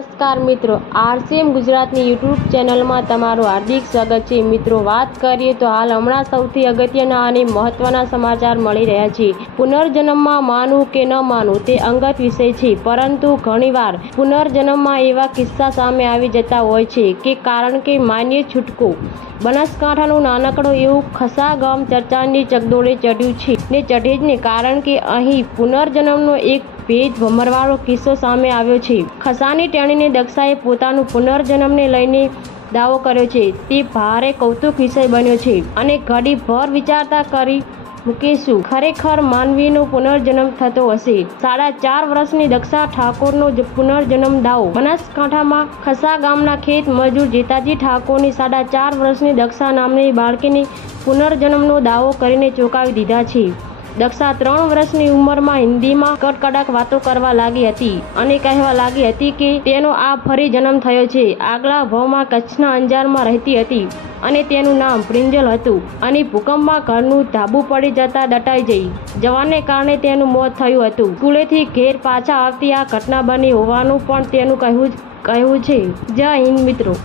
નમસ્કાર મિત્રો, આરસીએમ ગુજરાતની યુટ્યુબ ચેનલમાં તમારું હાર્દિક સ્વાગત છે. મિત્રો, વાત કરીએ તો હાલ હમણાં સૌથી અગત્યના અને મહત્વના સમાચાર મળી રહ્યા છે. પુનર્જન્મમાં માનવું કે ન માનવું તે અંગત વિષય છે, પરંતુ ઘણીવાર પુનર્જન્મમાં એવા કિસ્સા સામે આવી જતા હોય છે કે કારણ કે માન્ય છૂટકો. બનાસકાંઠાનું નાનકડું એવું ખસા ગામ ચર્ચાની ચકડોળે ચઢ્યું છે ને ચઢે જ ને કારણ કે અહીં પુનર્જન્મનો એક ભેદ ભમરવાળો કિસ્સો સામે આવ્યો છે. ખસાની ટેણીને દક્ષાએ પોતાનું પુનર્જન્મને લઈને દાવો કર્યો છે. તે ભારે કૌતુક વિષય બન્યો છે અને ઘડી ભર વિચારતા કરી મૂકીશું. ખરેખર માનવીનો પુનર્જન્મ થતો હશે. સાડા ચાર વર્ષની દક્ષા ઠાકોરનો પુનર્જન્મ દાવો. બનાસકાંઠામાં ખસા ગામના ખેત મજૂર જેતાજી ઠાકોરની સાડા ચાર વર્ષની દક્ષા નામની બાળકીની પુનર્જન્મનો દાવો કરીને ચોંકાવી દીધા છે. દક્ષા ત્રણ વર્ષની ઉંમરમાં હિન્દીમાં કડકડાક વાતો કરવા લાગી હતી અને કહેવા લાગી હતી કે તેનો આ ફરી જન્મ થયો છે. આગલા ભાવમાં કચ્છના અંજારમાં રહેતી હતી અને તેનું નામ પ્રિંજલ હતું અને ભૂકંપમાં ઘરનું ધાબુ પડી જતા દટાઈ જઈ જવાને કારણે તેનું મોત થયું હતું. સ્કૂલેથી ઘેર પાછા આવતી આ ઘટના બની હોવાનું પણ તેનું કહેવું કહેવું છે. જય હિન્દ મિત્રો.